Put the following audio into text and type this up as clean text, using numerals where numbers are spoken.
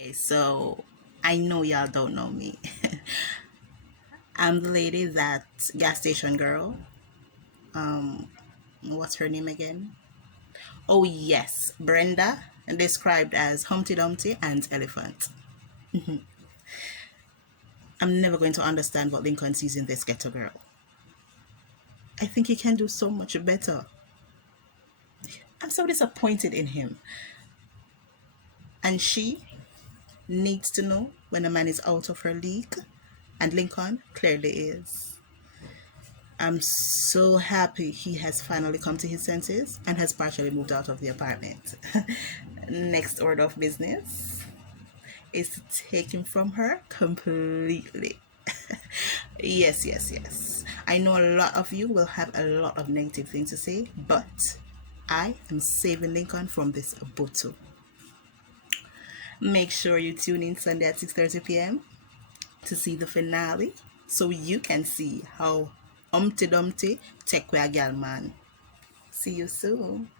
Okay, so I know y'all don't know me. I'm the lady that gas station girl. What's her name again? Oh yes, Brenda, described as Humpty Dumpty and Elephant. I'm never going to understand what Lincoln sees in this ghetto girl. I think he can do so much better. I'm so disappointed in him. And she needs to know when a man is out of her league, and Lincoln clearly is. I'm so happy he has finally come to his senses and has partially moved out of the apartment. Next order of business is to take him from her completely. Yes, yes, yes. I know a lot of you will have a lot of negative things to say, but I am saving Lincoln from this bottle. Make sure you tune in Sunday at 6:30 p.m. to see the finale so you can see how Humpty Dumpty take away a gal man. See you soon.